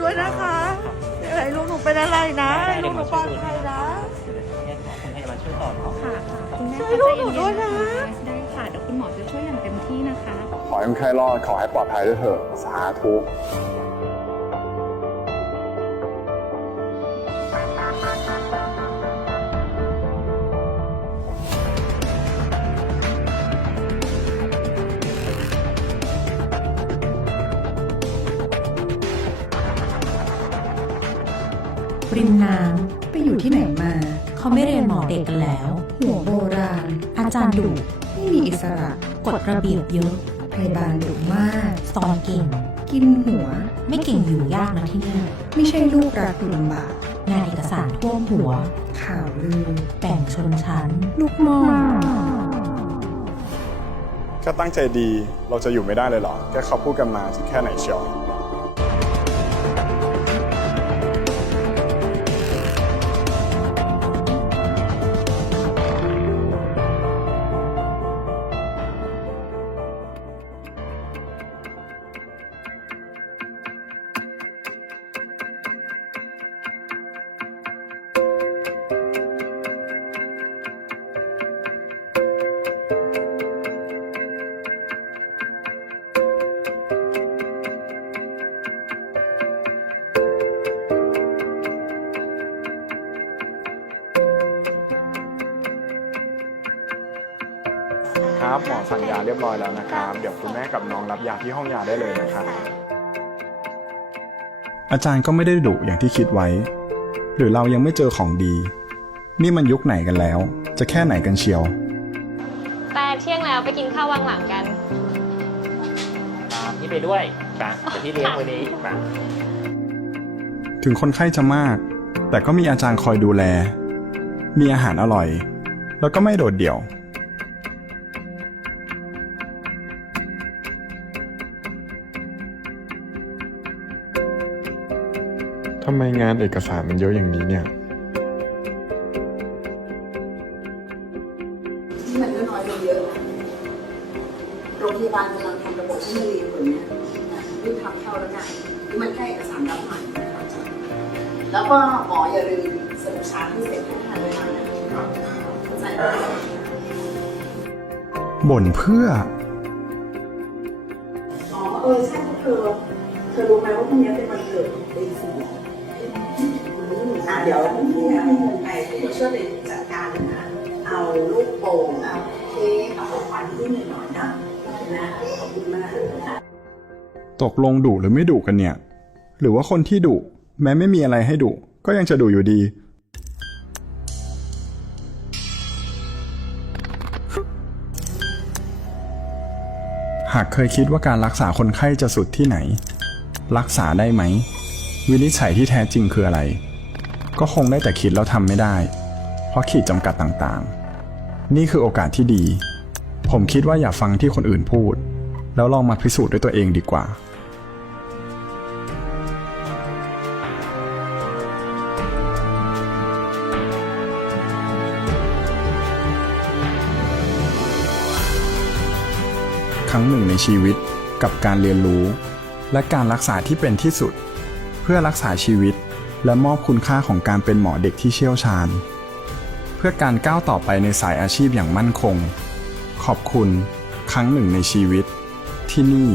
ด้วยนะคะไหนลูกหนูเป็นอะไรนะได้ลูเดี๋ยกวหนูมาปลช่วอดภัยนะ คุณพยาบาช่วยสอนค่ะค่ะคุณแม่ช่วยลูกหนูด้วยนะ ได้ค่ะเดี๋ยวคุณหมอจะช่วยอย่างเต็มที่นะคะ ขอให้คนไข้รอดขอให้ปลอดภัยด้วยเถอะสาธุ ริมน้ำไปอยู่ที่ไหนมา เขาไม่เรียนหมอเด็กกันแล้ว หัวโบราณ อาจารย์ดุไม่มีอิสระกฎระเบียบเยอะพยาบาลดุมากสอนเก่ง กินหัว ไม่เก่งอยู่ยากนะที่นี่ ไม่ใช่ลูกรักลำบากงานเอกสารท่วมหัว ข่าวลือแบ่งชนชั้น ลูกมอก็ตั้งใจดีเราจะอยู่ไม่ได้เลยเหรอ แค่เขาพูดกันมาจะแค่ไหนเชียว ครับ หมอสั่งยาเรียบร้อยแล้วนะครับ เดี๋ยวคุณแม่กับน้องรับยาที่ห้องยาได้เลยนะครับ อาจารย์ก็ไม่ได้ดุอย่างที่คิดไว้ หรือเรายังไม่เจอของดี นี่มันยุคไหนกันแล้ว จะแค่ไหนกันเชียว แต่เที่ยงแล้วไปกินข้าววังหลังกัน ตามพี่ไปด้วยปะเดี๋ยวพี่เลี้ยงวันนี้ปะถึงคนไข้จะมาก แต่ก็มีอาจารย์คอยดูแล มีอาหารอร่อย แล้วก็ไม่โดดเดี่ยว ทำไมงานเอกสารมันเยอะอย่างนี้เนี่ย ที่มันก็น้อยลงเยอะนะโรงพยาบาลกำลังทำระบบให้มันเรียนกว่านี้นะรีบทำเข้าแล้วนะที่มันแค่เอกสารรับใหม่นะครับแล้วก็หมออย่าลืมสรุปชาร์ตให้เสร็จให้ทันเวลานะเข้าใจไหม บ่นเพื่อ อ๋อเออใช่พวกเธอเธอรู้ไหมว่าพรุ่งนี้เป็นวันเกิดของตีสี่อะ เดี๋ยวพรุ่งนี้ให้เงินไปเดี๋ยช่วยไปจัดการนะ เอาลูกโป่งเอาเค้กเอาของขวัญที่หนึ่งหน่อยนะนะขอบคุณมากตกลงดุหรือไม่ดุกันเนี่ย หรือว่าคนที่ดุแม้ไม่มีอะไรให้ดุก็ยังจะดุอยู่ดี หากเคยคิดว่าการรักษาคนไข้จะสุดที่ไหน รักษาได้ไหม วินิจฉัยที่แท้จริงคืออะไร ก็คงได้แต่คิดแล้วทำไม่ได้ เพราะขีดจำกัดต่างๆ นี่คือโอกาสที่ดี ผมคิดว่าอย่าฟังที่คนอื่นพูด แล้วลองมาพิสูจน์ด้วยตัวเองดีกว่าครั้งหนึ่งในชีวิตกับการเรียนรู้ และการรักษาที่เป็นที่สุด เพื่อรักษาชีวิต และมอบคุณค่าของการเป็นหมอเด็กที่เชี่ยวชาญ เพื่อการก้าวต่อไปในสายอาชีพอย่างมั่นคง ขอบคุณ ครั้งหนึ่งในชีวิต ที่นี่